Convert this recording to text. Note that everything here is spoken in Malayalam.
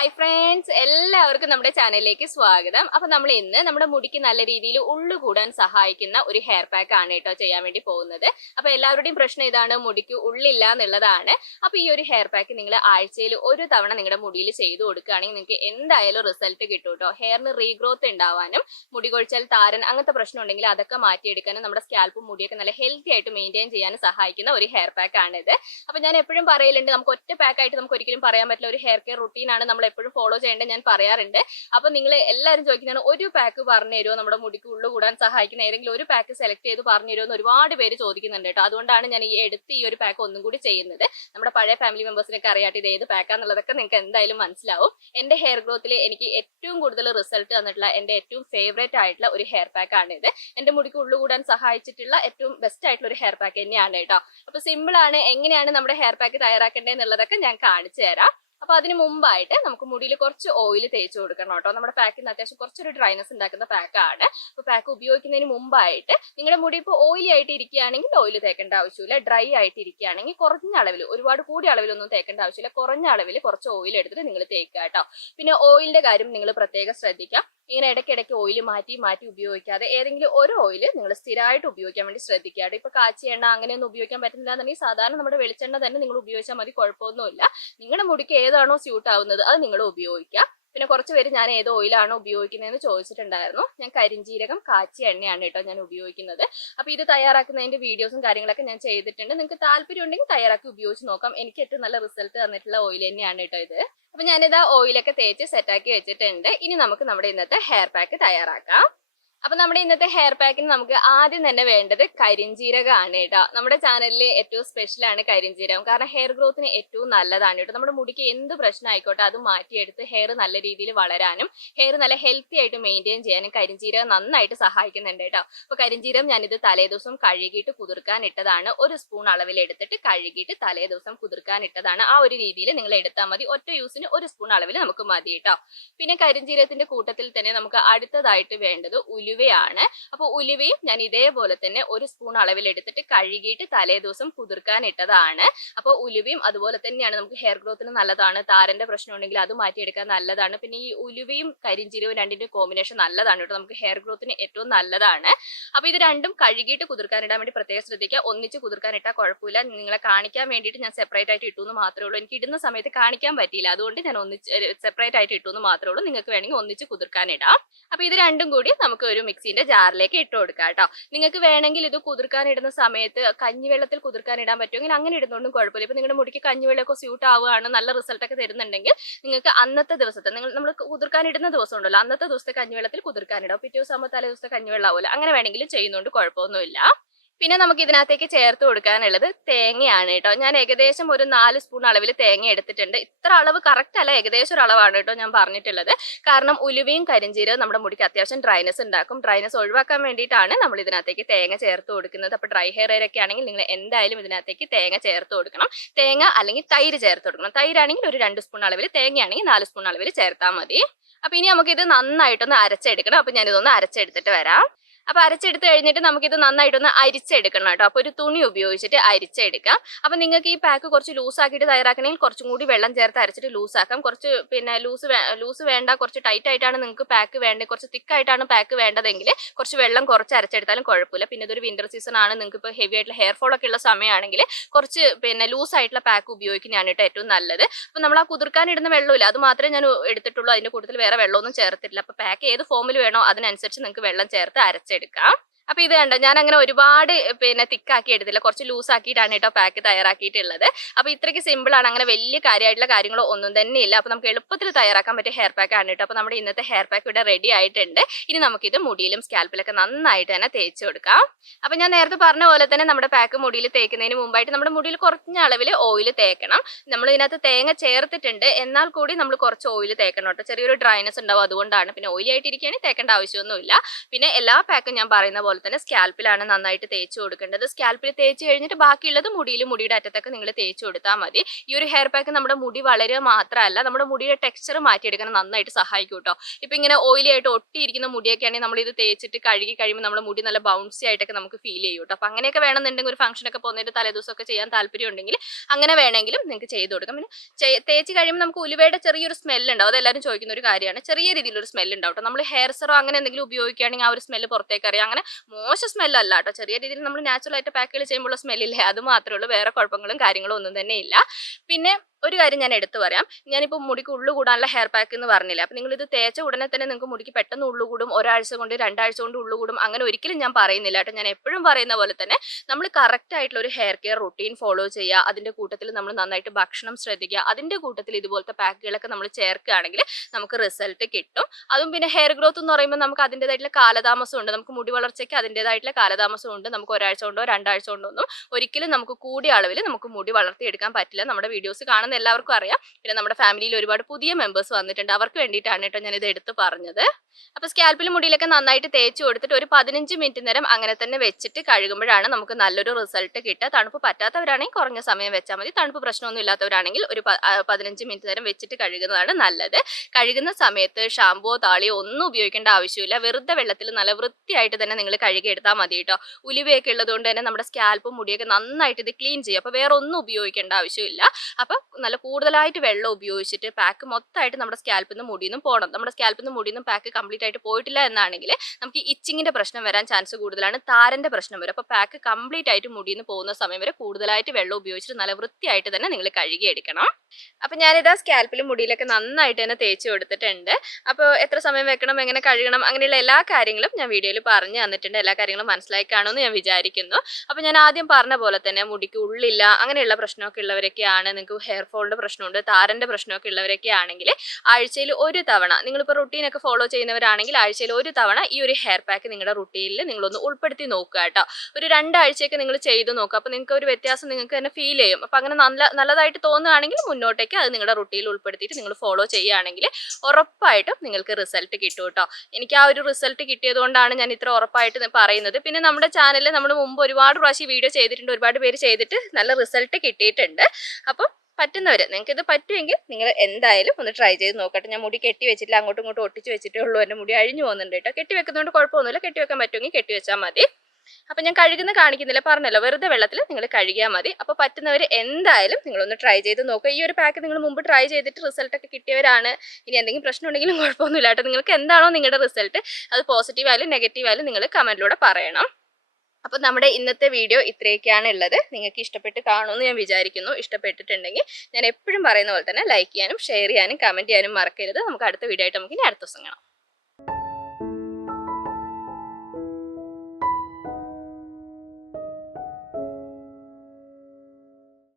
ഹായ് ഫ്രണ്ട്സ്, എല്ലാവർക്കും നമ്മുടെ ചാനലിലേക്ക് സ്വാഗതം. അപ്പൊ നമ്മൾ ഇന്ന് നമ്മുടെ മുടിക്ക് നല്ല രീതിയിൽ ഉള്ളു കൂടാൻ സഹായിക്കുന്ന ഒരു ഹെയർ പാക്ക് ആണ് കേട്ടോ ചെയ്യാൻ വേണ്ടി പോകുന്നത്. അപ്പൊ എല്ലാവരുടെയും പ്രശ്നം ഇതാണ്, മുടിക്ക് ഉള്ളില്ല എന്നുള്ളതാണ്. അപ്പൊ ഈ ഒരു ഹെയർ പാക്ക് നിങ്ങൾ ആഴ്ചയിൽ ഒരു തവണ നിങ്ങളുടെ മുടിയിൽ ചെയ്തു കൊടുക്കുകയാണെങ്കിൽ നിങ്ങൾക്ക് എന്തായാലും റിസൾട്ട് കിട്ടും കേട്ടോ. ഹെയറിന് റീഗ്രോത്ത് ഉണ്ടാവാനും മുടി കൊഴിച്ചാൽ താരൻ അങ്ങനത്തെ പ്രശ്നം ഉണ്ടെങ്കിൽ അതൊക്കെ മാറ്റിയെടുക്കാനും നമ്മുടെ സ്കാൽപ്പും മുടിയൊക്കെ നല്ല ഹെൽത്തി ആയിട്ട് മെയിൻറ്റെയിൻ ചെയ്യാനും സഹായിക്കുന്ന ഒരു ഹെയർ പാക്ക് ആണിത്. അപ്പൊ ഞാൻ എപ്പോഴും പറയലുണ്ട്, നമുക്ക് ഒറ്റ പാക്ക് ആയിട്ട് നമുക്ക് ഒരിക്കലും പറയാൻ പറ്റില്ല. ഒരു ഹെയർ കെയർ റുട്ടീൻ ആണ് നമ്മൾ എപ്പോഴും ഫോളോ ചെയ്യേണ്ടത് ഞാൻ പറയാറുണ്ട്. അപ്പൊ നിങ്ങൾ എല്ലാവരും ചോദിക്കുന്നതാണ്, ഒരു പാക്ക് പറഞ്ഞു തരുമോ നമ്മുടെ മുടിക്ക് ഉള്ളു കൂടാൻ സഹായിക്കുന്ന ഏതെങ്കിലും ഒരു പാക്ക് സെലക്ട് ചെയ്ത് പറഞ്ഞു തരുമോ എന്ന് ഒരുപാട് പേര് ചോദിക്കുന്നുണ്ട് കേട്ടോ. അതുകൊണ്ടാണ് ഞാൻ ഈ ഒരു പാക്ക് ഒന്നും കൂടി ചെയ്യുന്നത്. നമ്മുടെ പഴയ ഫാമിലി മെമ്പേഴ്സിനൊക്കെ അറിയാട്ട് ഇത് ഏത് പാക്കാന്നുള്ളതൊക്കെ നിങ്ങൾക്ക് എന്തായാലും മനസ്സിലാവും. എന്റെ ഹെയർ ഗ്രോത്തിൽ എനിക്ക് ഏറ്റവും കൂടുതൽ റിസൾട്ട് തന്നിട്ടുള്ള എന്റെ ഏറ്റവും ഫേവറേറ്റ് ആയിട്ടുള്ള ഒരു ഹെയർ പാക്ക് ആണ് ഇത്. എന്റെ മുടിക്ക് ഉള്ളു കൂടാൻ സഹായിച്ചിട്ടുള്ള ഏറ്റവും ബെസ്റ്റ് ആയിട്ടുള്ള ഒരു ഹെയർ പാക്ക് തന്നെയാണ് കേട്ടോ. അപ്പൊ സിമ്പിൾ ആണ്, എങ്ങനെയാണ് നമ്മുടെ ഹെയർ പാക്ക് തയ്യാറാക്കേണ്ടത് എന്നുള്ളതൊക്കെ ഞാൻ കാണിച്ചു തരാം. അപ്പൊ അതിന് മുമ്പായിട്ട് നമുക്ക് മുടിയിൽ കുറച്ച് ഓയിൽ തേച്ച് കൊടുക്കണം കേട്ടോ. നമ്മുടെ പാക്കിൽ നിന്ന് അത്യാവശ്യം കുറച്ചൊരു ഡ്രൈനസ് ഉണ്ടാക്കുന്ന പാക്കാണ്. അപ്പൊ പാക്ക് ഉപയോഗിക്കുന്നതിന് മുമ്പായിട്ട് നിങ്ങളുടെ മുടി ഇപ്പോൾ ഓയിലി ആയിട്ട് ഇരിക്കുകയാണെങ്കിൽ ഓയിൽ തേക്കേണ്ട ആവശ്യമില്ല. ഡ്രൈ ആയിട്ട് ഇരിക്കുകയാണെങ്കിൽ കുറഞ്ഞ അളവിൽ, ഒരുപാട് കൂടിയ അളവിലൊന്നും തേക്കേണ്ട ആവശ്യമില്ല. കുറഞ്ഞ അളവിൽ കുറച്ച് ഓയിൽ എടുത്തിട്ട് നിങ്ങൾ തേക്കുക കേട്ടോ. പിന്നെ ഓയിലിന്റെ കാര്യം നിങ്ങൾ പ്രത്യേകം ശ്രദ്ധിക്കാം. ഇങ്ങനെ ഇടയ്ക്കിടയ്ക്ക് ഓയിൽ മാറ്റി മാറ്റി ഉപയോഗിക്കാതെ ഏതെങ്കിലും ഒരു ഓയിൽ നിങ്ങൾ സ്ഥിരമായിട്ട് ഉപയോഗിക്കാൻ വേണ്ടി ശ്രദ്ധിക്കുക. ഇപ്പൊ കാച്ചിയ എണ്ണ അങ്ങനെയൊന്നും ഉപയോഗിക്കാൻ പറ്റുന്നില്ല എന്നുണ്ടെങ്കിൽ സാധാരണ നമ്മുടെ വെളിച്ചെണ്ണ തന്നെ നിങ്ങൾ ഉപയോഗിച്ചാൽ മതി, കുഴപ്പമൊന്നുമില്ല. നിങ്ങളുടെ മുടിക്ക് ഏതാണോ സ്യൂട്ട് ആവുന്നത് അത് നിങ്ങൾ ഉപയോഗിക്കുക. പിന്നെ കുറച്ച് പേര് ഞാൻ ഏത് ഓയിലാണോ ഉപയോഗിക്കുന്നതെന്ന് ചോദിച്ചിട്ടുണ്ടായിരുന്നു. ഞാൻ കരിഞ്ജീരകം കാച്ചിയ എണ്ണയാണ് കേട്ടോ ഞാൻ ഉപയോഗിക്കുന്നത്. അപ്പൊ ഇത് തയ്യാറാക്കുന്നതിന്റെ വീഡിയോസും കാര്യങ്ങളൊക്കെ ഞാൻ ചെയ്തിട്ടുണ്ട്. നിങ്ങൾക്ക് താല്പര്യം ഉണ്ടെങ്കിൽ തയ്യാറാക്കി ഉപയോഗിച്ച് നോക്കാം. എനിക്ക് ഏറ്റവും നല്ല റിസൾട്ട് തന്നിട്ടുള്ള ഓയിൽ തന്നെയാണ് കേട്ടോ ഇത്. അപ്പൊ ഞാനിതാ ഓയിലൊക്കെ തേച്ച് സെറ്റാക്കി വെച്ചിട്ടുണ്ട്. ഇനി നമുക്ക് നമ്മുടെ ഇന്നത്തെ ഹെയർ പാക്ക് തയ്യാറാക്കാം. അപ്പൊ നമ്മുടെ ഇന്നത്തെ ഹെയർ പാക്കിന് നമുക്ക് ആദ്യം തന്നെ വേണ്ടത് കരിഞ്ജീരകമാണ് കേട്ടോ. നമ്മുടെ ചാനലിൽ ഏറ്റവും സ്പെഷ്യൽ ആണ് കരിഞ്ജീരകം. കാരണം ഹെയർ ഗ്രോത്തിന് ഏറ്റവും നല്ലതാണ് കേട്ടോ. നമ്മുടെ മുടിക്ക് എന്ത് പ്രശ്നം ആയിക്കോട്ടെ അത് മാറ്റിയെടുത്ത് ഹെയർ നല്ല രീതിയിൽ വളരാനും ഹെയർ നല്ല ഹെൽത്തി ആയിട്ട് മെയിൻറ്റെയിൻ ചെയ്യാനും കരിഞ്ജീരകം നന്നായിട്ട് സഹായിക്കുന്നുണ്ട് കേട്ടോ. അപ്പൊ കരിഞ്ജീരകം ഞാനിത് തലേദിവസം കഴുകിയിട്ട് കുതിർക്കാൻ ഇട്ടതാണ്. ഒരു സ്പൂൺ അളവിൽ എടുത്തിട്ട് കഴുകിയിട്ട് തലേദിവസം കുതിർക്കാൻ ഇട്ടതാണ്. ആ ഒരു രീതിയിൽ നിങ്ങൾ എടുത്താൽ മതി. ഒറ്റ യൂസിന് ഒരു സ്പൂൺ അളവിൽ നമുക്ക് മതി കേട്ടോ. പിന്നെ കരിഞ്ജീരകത്തിന്റെ കൂട്ടത്തിൽ തന്നെ നമുക്ക് അടുത്തതായിട്ട് വേണ്ടത് ഉലുവയാണ്. അപ്പൊ ഉലുവയും ഞാൻ ഇതേപോലെ തന്നെ ഒരു സ്പൂൺ അളവിൽ എടുത്തിട്ട് കഴുകിയിട്ട് തലേ ദിവസം കുതിർക്കാൻ ഇട്ടതാണ്. അപ്പൊ ഉലുവയും അതുപോലെ തന്നെയാണ് നമുക്ക് ഹെയർ ഗ്രോത്തിന് നല്ലതാണ്. താരന്റെ പ്രശ്നം ഉണ്ടെങ്കിൽ അത് മാറ്റിയെടുക്കാൻ നല്ലതാണ്. പിന്നെ ഈ ഉലുവയും കരിഞ്ജീരകവും രണ്ടിന്റെ കോമ്പിനേഷൻ നല്ലതാണ് കേട്ടോ. നമുക്ക് ഹെയർ ഗ്രോത്തിന് ഏറ്റവും നല്ലതാണ്. അപ്പൊ ഇത് രണ്ടും കഴുകിയിട്ട് കുതിർക്കാൻ ഇടാൻ വേണ്ടി പ്രത്യേകം ശ്രദ്ധിക്കുക. ഒന്നിച്ച് കുതിർക്കാൻ ഇട്ടാൽ കുഴപ്പമില്ല. നിങ്ങളെ കാണിക്കാൻ വേണ്ടിയിട്ട് ഞാൻ സെപ്പറേറ്റ് ആയിട്ട് ഇട്ടു എന്ന് മാത്രമേ ഉള്ളൂ. എനിക്ക് ഇടുന്ന സമയത്ത് കാണിക്കാൻ പറ്റിയില്ല, അതുകൊണ്ട് ഞാൻ സെപ്പറേറ്റ് ആയിട്ട് ഇട്ടു എന്ന് മാത്രമേ ഉള്ളൂ. നിങ്ങൾക്ക് വേണമെങ്കിൽ ഒന്നിച്ച് കുതിർക്കാൻ ഇടാം. അപ്പൊ ഇത് രണ്ടും കൂടി നമുക്ക് ഒരു മിക്സിന്റെ ജാറിലേക്ക് ഇട്ട് കൊടുക്കാം കേട്ടോ. നിങ്ങൾക്ക് വേണമെങ്കിൽ ഇത് കുതിർക്കാൻ ഇടുന്ന സമയത്ത് കഞ്ഞിവെള്ളത്തിൽ കുതിർക്കാൻ ഇടാൻ പറ്റുമെങ്കിൽ അങ്ങനെ ഇടുന്നതുകൊണ്ടും കുഴപ്പമില്ല. ഇപ്പൊ നിങ്ങളുടെ മുടിക്ക് കഞ്ഞിവെള്ളമൊക്കെ സ്യൂട്ട് ആവുകയാണ്, നല്ല റിസൾട്ട് ഒക്കെ തരുന്നുണ്ടെങ്കിൽ നിങ്ങൾക്ക് അന്നത്തെ ദിവസത്തെ നമ്മൾ കുതിർക്കാൻ ഇടുന്ന ദിവസം ഉണ്ടല്ലോ, അന്നത്തെ ദിവസത്തെ കഞ്ഞിവെള്ളത്തിൽ കുതിർക്കാൻ ഇടാം. പിറ്റേ ദിവസം ആകുമ്പോൾ തലേ ദിവസത്തെ കഞ്ഞിവെള്ളം ആവില്ല. അങ്ങനെ വേണമെങ്കിലും ചെയ്യുന്നതുകൊണ്ട് കുഴപ്പമൊന്നുമില്ല. പിന്നെ നമുക്ക് ഇതിനകത്തേക്ക് ചേർത്ത് കൊടുക്കാനുള്ളത് തേങ്ങയാണ് കേട്ടോ. ഞാൻ ഏകദേശം ഒരു 4 സ്പൂൺ അളവിൽ തേങ്ങ എടുത്തിട്ടുണ്ട്. ഇത്ര അളവ് കറക്റ്റ് അല്ല, ഏകദേശം ഒരു അളവാണ് കേട്ടോ ഞാൻ പറഞ്ഞിട്ടുള്ളത്. കാരണം ഉലുവയും കരിഞ്ജീരകവും നമ്മുടെ മുടിക്ക് അത്യാവശ്യം ഡ്രൈനസ് ഉണ്ടാക്കും. ഡ്രൈനസ് ഒഴിവാക്കാൻ വേണ്ടിയിട്ടാണ് നമ്മൾ ഇതിനകത്തേക്ക് തേങ്ങ ചേർത്ത് കൊടുക്കുന്നത്. അപ്പോൾ ഡ്രൈ ഹെയർ ആണെങ്കിൽ നിങ്ങൾ എന്തായാലും ഇതിനകത്തേക്ക് തേങ്ങ ചേർത്ത് കൊടുക്കണം. തേങ്ങ അല്ലെങ്കിൽ തൈര് ചേർത്ത് കൊടുക്കണം. തൈരാണെങ്കിൽ ഒരു 2 സ്പൂൺ അളവിൽ, തേങ്ങയാണെങ്കിൽ 4 സ്പൂൺ അളവിൽ ചേർത്താൽ മതി. അപ്പൊ ഇനി നമുക്കിത് നന്നായിട്ടൊന്ന് അരച്ചെടുക്കണം. അപ്പൊ ഞാനിതൊന്ന് അരച്ചെടുത്തിട്ട് വരാം. അപ്പൊ അരച്ചെടുത്ത് കഴിഞ്ഞിട്ട് നമുക്കിത് നന്നായിട്ടൊന്ന് അരിച്ചെടുക്കണം കേട്ടോ. അപ്പൊ ഒരു തുണി ഉപയോഗിച്ചിട്ട് അരിച്ചെടുക്കാം. അപ്പൊ നിങ്ങൾക്ക് ഈ പാക്ക് കുറച്ച് ലൂസാക്കിയിട്ട് തയ്യാറാക്കണമെങ്കിൽ കുറച്ചും കൂടി വെള്ളം ചേർത്ത് അരച്ചിട്ട് ലൂസാക്കാം. കുറച്ച് പിന്നെ ലൂസ് വേണ്ട, കുറച്ച് ടൈറ്റ് ആയിട്ടാണ് നിങ്ങൾക്ക് പാക്ക് വേണ്ടത്, കുറച്ച് തിക്കായിട്ടാണ് പാക്ക് വേണ്ടതെങ്കിൽ കുറച്ച് വെള്ളം കുറച്ച് അരച്ചെടുത്താലും കുഴപ്പമില്ല. പിന്നെ ഇതൊരു വിന്റർ സീസൺ ആണ്, നിങ്ങൾക്ക് ഇപ്പോൾ ഹെവി ആയിട്ടുള്ള ഹെയർ ഫോൾ ഒക്കെ ഉള്ള സമയമാണെങ്കിൽ കുറച്ച് പിന്നെ ലൂസ് ആയിട്ടുള്ള പാക്ക് ഉപയോഗിക്കുന്നതാണ് കേട്ടോ ഏറ്റവും നല്ലത്. അപ്പൊ നമ്മൾ ആ കുതിർക്കാൻ ഇടുന്ന വെള്ളമില്ല, അത് മാത്രമേ ഞാൻ എടുത്തിട്ടുള്ളൂ. അതിന്റെ കൂട്ടത്തിൽ വേറെ വെള്ളമൊന്നും ചേർത്തിട്ടില്ല. അപ്പൊ പാക്ക് ഏത് ഫോമിൽ വേണോ അതിനനുസരിച്ച് നിങ്ങൾക്ക് വെള്ളം ചേർത്ത് അരച്ചെടുക്കാം. അപ്പൊ ഇത് കണ്ടോ, ഞാൻ അങ്ങനെ ഒരുപാട് പിന്നെ തിക്കാക്കി എടുത്തില്ല, കുറച്ച് ലൂസ് ആക്കിയിട്ടാണ് കേട്ടോ പാക്ക് തയ്യാറാക്കിയിട്ടുള്ളത്. അപ്പൊ ഇത്രയ്ക്ക് സിമ്പിൾ ആണ്, അങ്ങനെ വലിയ കാര്യമായിട്ടുള്ള കാര്യങ്ങളോ ഒന്നും തന്നെ ഇല്ല. അപ്പൊ നമുക്ക് എളുപ്പത്തിൽ തയ്യാറാക്കാൻ പറ്റിയ ഹെയർ പാക്ക് ആണ് കേട്ടോ. അപ്പൊ നമ്മുടെ ഇന്നത്തെ ഹെയർ പാക്ക് ഇവിടെ റെഡി ആയിട്ടുണ്ട്. ഇനി നമുക്കിത് മുടിയിലും സ്കാൽപ്പിലൊക്കെ നന്നായിട്ട് തന്നെ തേച്ച് കൊടുക്കാം. അപ്പൊ ഞാൻ നേരത്തെ പറഞ്ഞ പോലെ തന്നെ നമ്മുടെ പാക്ക് മുടിയിൽ തേക്കുന്നതിന് മുമ്പായിട്ട് നമ്മുടെ മുടിയിൽ കുറഞ്ഞ അളവിൽ ഓയിൽ തേക്കണം. നമ്മൾ ഇതിനകത്ത് തേങ്ങ ചേർത്തിട്ടുണ്ട്, എന്നാൽ കൂടി നമ്മൾ കുറച്ച് ഓയിൽ തേക്കണം കേട്ടോ. ചെറിയൊരു ഡ്രൈനസ് ഉണ്ടാവും, അതുകൊണ്ടാണ്. പിന്നെ ഓയിലി ആയിട്ടിരിക്കുകയാണെങ്കിൽ തേക്കേണ്ട ആവശ്യമൊന്നുമില്ല. പിന്നെ എല്ലാ പാക്കും ഞാൻ പറയുന്ന പോലെ പോലെ തന്നെ സ്കാൽപ്പിലാണ് നന്നായിട്ട് തേച്ച് കൊടുക്കേണ്ടത്. സ്കാൽപ്പിൽ തേച്ച് കഴിഞ്ഞിട്ട് ബാക്കിയുള്ളത് മുടിയുടെ അറ്റത്തൊക്കെ നിങ്ങൾ തേച്ച് കൊടുത്താൽ മതി. ഈ ഒരു ഹെയർ പാക്ക് നമ്മുടെ മുടി വളരുക മാത്രമല്ല നമ്മുടെ മുടിയുടെ ടെക്സ്ചർ മാറ്റിയെടുക്കാൻ നന്നായിട്ട് സഹായിക്കും കേട്ടോ. ഇപ്പൊ ഇങ്ങനെ ഓയിലി ആയിട്ട് ഒട്ടിയിരിക്കുന്ന മുടിയൊക്കെ ആണെങ്കിൽ നമ്മൾ ഇത് തേച്ചിട്ട് കഴുകി കഴിയുമ്പോൾ നമ്മുടെ മുടി നല്ല ബൗൺസി ആയിട്ടൊക്കെ നമുക്ക് ഫീൽ ചെയ്യും കേട്ടോ. അപ്പൊ അങ്ങനെയൊക്കെ വേണമെന്നുണ്ടെങ്കിൽ ഒരു ഫംഗ്ഷനൊക്കെ പോകുന്നതിന്റെ തലേദിവസമൊക്കെ ചെയ്യാൻ താല്പര്യം ഉണ്ടെങ്കിൽ അങ്ങനെ വേണമെങ്കിലും നിങ്ങൾക്ക് ചെയ്ത് കൊടുക്കാം. പിന്നെ തേച്ച് കഴിയുമ്പോൾ നമുക്ക് ഉലുവയുടെ ചെറിയൊരു സ്മെല്ല് ഉണ്ടാവും. അതെല്ലാവരും ചോദിക്കുന്ന ഒരു കാര്യമാണ്. ചെറിയ രീതിയിലൊരു സ്മെല്ല് ഉണ്ടാവും കേട്ടോ. നമ്മൾ ഹെയർ സെറോ അങ്ങനെ എന്തെങ്കിലും ഉപയോഗിക്കുകയാണെങ്കിൽ ആ ഒരു സ്മെല്ല് പുറത്തേക്ക് അറിയാം. അങ്ങനെ മോശം സ്മെല്ലല്ല കേട്ടോ. ചെറിയ രീതിയിൽ നമ്മൾ നാച്ചുറൽ ആയിട്ട് പാക്കുകൾ ചെയ്യുമ്പോൾ സ്മെല്ലില്ലേ, അത് മാത്രമേ ഉള്ളൂ. വേറെ കുഴപ്പങ്ങളും കാര്യങ്ങളും ഒന്നും തന്നെ ഇല്ല. പിന്നെ ഒരു കാര്യം ഞാൻ എടുത്തു പറയാം. ഞാനിപ്പോൾ മുടിക്ക് ഉള്ളു കൂടാനുള്ള ഹെയർ പാക്ക് എന്ന് പറഞ്ഞില്ല. അപ്പം നിങ്ങൾ ഇത് തേച്ച ഉടനെ തന്നെ നിങ്ങൾക്ക് മുടിക്ക് പെട്ടെന്ന് ഉള്ളു കൂടും, ഒരാഴ്ച കൊണ്ട് 2 ആഴ്ച കൊണ്ട് ഉള്ളു കൂടും, അങ്ങനെ ഒരിക്കലും ഞാൻ പറയുന്നില്ല കേട്ടോ. ഞാൻ എപ്പോഴും പറയുന്ന പോലെ തന്നെ നമ്മൾ കറക്റ്റ് ആയിട്ടുള്ള ഒരു ഹെയർ കെയർ റുട്ടീൻ ഫോളോ ചെയ്യുക. അതിൻ്റെ കൂട്ടത്തിൽ നമ്മൾ നന്നായിട്ട് ഭക്ഷണം ശ്രദ്ധിക്കുക. അതിൻ്റെ കൂട്ടത്തിൽ ഇതുപോലത്തെ പാക്കുകളൊക്കെ നമ്മൾ ചേർക്കുകയാണെങ്കിൽ നമുക്ക് റിസൾട്ട് കിട്ടും. അതും പിന്നെ ഹെയർ ഗ്രോത്ത് എന്ന് പറയുമ്പോൾ നമുക്ക് അതിൻ്റെതായിട്ടുള്ള കാലതാമസം ഉണ്ട്. നമുക്ക് മുടി വളർച്ചയ്ക്ക് അതിൻ്റെതായിട്ടുള്ള കാലതാമസം ഉണ്ട്. നമുക്ക് ഒരാഴ്ച കൊണ്ടോ 2 ആഴ്ച കൊണ്ടോ ഒന്നും ഒരിക്കലും നമുക്ക് കൂടിയ അളവിൽ നമുക്ക് മുടി വളർത്തിയെടുക്കാൻ പറ്റില്ല. നമ്മുടെ വീഡിയോസ് കാണുന്ന എല്ലാവർക്കും അറിയാം. പിന്നെ നമ്മുടെ ഫാമിലിയിൽ ഒരുപാട് പുതിയ മെമ്പേഴ്സ് വന്നിട്ടുണ്ട്. അവർക്ക് വേണ്ടിയിട്ടാണ് കേട്ടോ ഞാൻ ഇത് എടുത്ത് പറഞ്ഞത്. അപ്പൊ സ്കാൽപ്പിലും മുടിയിലൊക്കെ നന്നായിട്ട് തേച്ച് കൊടുത്തിട്ട് ഒരു 15 മിനിറ്റ് നേരം അങ്ങനെ തന്നെ വെച്ചിട്ട് കഴുകുമ്പോഴാണ് നമുക്ക് നല്ലൊരു റിസൾട്ട് കിട്ടുക. തണുപ്പ് പറ്റാത്തവരാണെങ്കിൽ കുറഞ്ഞ സമയം വെച്ചാൽ മതി. തണുപ്പ് പ്രശ്നമൊന്നും ഇല്ലാത്തവരാണെങ്കിൽ ഒരു 15 മിനിറ്റ് നേരം വെച്ചിട്ട് കഴുകുന്നതാണ് നല്ലത്. കഴുകുന്ന സമയത്ത് ഷാമ്പുവോ താളിയോ ഒന്നും ഉപയോഗിക്കേണ്ട ആവശ്യമില്ല. വെറുതെ വെള്ളത്തിൽ നല്ല വൃത്തിയായിട്ട് തന്നെ നിങ്ങൾ കഴുകിയെടുത്താൽ മതി കേട്ടോ. ഉലുവയൊക്കെ ഉള്ളതുകൊണ്ട് തന്നെ നമ്മുടെ സ്കാൽപ്പും മുടിയൊക്കെ നന്നായിട്ട് ഇത് ക്ലീൻ ചെയ്യും. അപ്പോൾ വേറെ ഒന്നും ഉപയോഗിക്കേണ്ട ആവശ്യമില്ല. അപ്പോൾ നല്ല കൂടുതലായിട്ട് വെള്ളം ഉപയോഗിച്ചിട്ട് പാക്ക് മൊത്തമായിട്ട് നമ്മുടെ സ്കാൽപ്പിൽ നിന്ന് മുടിയിൽ നിന്നും പോകണം. നമ്മുടെ സ്കാൽപ്പിൽ നിന്ന് മുടിയിൽ നിന്നും പാക്ക് കംപ്ലീറ്റ് ആയിട്ട് പോയിട്ടില്ല എന്നാണെങ്കിൽ നമുക്ക് ഇച്ചിങ്ങിന്റെ പ്രശ്നം വരാൻ ചാൻസ് കൂടുതലാണ്. താരന്റെ പ്രശ്നം വരും. അപ്പോൾ പാക്ക് കംപ്ലീറ്റ് ആയിട്ട് മുടിയിൽ നിന്ന് പോകുന്ന സമയം വരെ കൂടുതലായിട്ട് വെള്ളം ഉപയോഗിച്ചിട്ട് നല്ല വൃത്തിയായിട്ട് തന്നെ നിങ്ങൾ കഴുകിയെടുക്കണം. അപ്പം ഞാനിതാ സ്കാൽപ്പിലും മുടിയിലൊക്കെ നന്നായിട്ട് തന്നെ തേച്ച് കൊടുത്തിട്ടുണ്ട്. അപ്പോൾ എത്ര സമയം വെക്കണം, എങ്ങനെ കഴുകണം, അങ്ങനെയുള്ള എല്ലാ കാര്യങ്ങളും ഞാൻ വീഡിയോയിൽ പറഞ്ഞു തന്നിട്ടുണ്ട്. എല്ലാ കാര്യങ്ങളും മനസ്സിലായി കാണുമെന്ന് ഞാൻ വിചാരിക്കുന്നു. അപ്പോൾ ഞാൻ ആദ്യം പറഞ്ഞ പോലെ തന്നെ മുടിക്ക് ഉള്ളില്ല അങ്ങനെയുള്ള പ്രശ്നമൊക്കെ ഉള്ളവരൊക്കെയാണ്, നിങ്ങൾക്ക് ഹെയർ ഫോളിന്റെ പ്രശ്നമുണ്ട്, താരന്റെ പ്രശ്നമൊക്കെ ഉള്ളവരൊക്കെ ആണെങ്കിൽ ആഴ്ചയിൽ ഒരു തവണ നിങ്ങളിപ്പോൾ റുട്ടീനൊക്കെ ഫോളോ ചെയ്യുന്നവരാണെങ്കിൽ ആഴ്ചയിൽ ഒരു തവണ ഈ ഒരു ഹെയർ പാക്ക് നിങ്ങളുടെ റുട്ടീനിൽ നിങ്ങളൊന്ന് ഉൾപ്പെടുത്തി നോക്കുക കേട്ടോ. ഒരു 2 ആഴ്ചയൊക്കെ നിങ്ങൾ ചെയ്ത് നോക്കുക. അപ്പോൾ നിങ്ങൾക്ക് ഒരു വ്യത്യാസം നിങ്ങൾക്ക് തന്നെ ഫീൽ ചെയ്യും. അപ്പോൾ അങ്ങനെ നല്ലതായിട്ട് തോന്നുകയാണെങ്കിൽ മുന്നോട്ടേക്ക് അത് നിങ്ങളുടെ റുട്ടീനിൽ ഉൾപ്പെടുത്തിയിട്ട് നിങ്ങൾ ഫോളോ ചെയ്യുകയാണെങ്കിൽ ഉറപ്പായിട്ടും നിങ്ങൾക്ക് റിസൾട്ട് കിട്ടും കേട്ടോ. എനിക്ക് ആ ഒരു റിസൾട്ട് കിട്ടിയതുകൊണ്ടാണ് ഞാൻ ഇത്ര ഉറപ്പായിട്ട് പറയുന്നത്. പിന്നെ നമ്മുടെ ചാനലിൽ നമ്മൾ മുമ്പ് ഒരുപാട് പ്രാവശ്യം വീഡിയോ ചെയ്തിട്ടുണ്ട്, ഒരുപാട് പേര് ചെയ്തിട്ട് നല്ല റിസൾട്ട് കിട്ടിയിട്ടുണ്ട്. അപ്പം പറ്റുന്നവർ നിങ്ങൾക്ക് ഇത് പറ്റുമെങ്കിൽ നിങ്ങൾ എന്തായാലും ഒന്ന് ട്രൈ ചെയ്ത് നോക്കട്ടെ. ഞാൻ മുടി കെട്ടി വെച്ചിട്ടില്ല, അങ്ങോട്ടും ഇങ്ങോട്ടും ഒട്ടിച്ച് വെച്ചിട്ടേ ഉള്ളൂ. എൻ്റെ മുടി അഴിഞ്ഞു പോകുന്നുണ്ട് കേട്ടോ. കെട്ടി വെക്കുന്നതുകൊണ്ട് കുഴപ്പമൊന്നുമില്ല. കെട്ടി വെക്കാൻ പറ്റുമെങ്കിൽ കെട്ടി വെച്ചാൽ മതി. അപ്പം ഞാൻ കഴുകുന്ന കാണിക്കുന്നില്ല, പറഞ്ഞല്ലോ, വെറുതെ വെള്ളത്തിൽ നിങ്ങൾ കഴുകിയാൽ മതി. അപ്പോൾ പറ്റുന്നവർ എന്തായാലും നിങ്ങളൊന്ന് ട്രൈ ചെയ്ത് നോക്കുക. ഈ ഒരു പാക്ക് നിങ്ങൾ മുമ്പ് ട്രൈ ചെയ്തിട്ട് റിസൾട്ടൊക്കെ കിട്ടിയവരാണ്. ഇനി എന്തെങ്കിലും പ്രശ്നം ഉണ്ടെങ്കിലും കുഴപ്പമൊന്നുമില്ല കേട്ടോ. നിങ്ങൾക്ക് എന്താണോ നിങ്ങളുടെ റിസൾട്ട് അത് പോസിറ്റീവ് ആയാലും നെഗറ്റീവ് ആയാലും നിങ്ങൾ കമൻറ്റിലൂടെ പറയണം. അപ്പോൾ നമ്മുടെ ഇന്നത്തെ വീഡിയോ ഇത്രയൊക്കെയാണ് ഉള്ളത്. നിങ്ങൾക്ക് ഇഷ്ടപ്പെട്ട് കാണുമെന്ന് ഞാൻ വിചാരിക്കുന്നു. ഇഷ്ടപ്പെട്ടിട്ടുണ്ടെങ്കിൽ ഞാൻ എപ്പോഴും പറയുന്ന പോലെ തന്നെ ലൈക്ക് ചെയ്യാനും ഷെയർ ചെയ്യാനും കമൻറ്റ് ചെയ്യാനും മറക്കരുത്. നമുക്ക് അടുത്ത വീഡിയോ ആയിട്ട് നമുക്ക് ഇനി അടുത്ത ദിവസം കാണാം.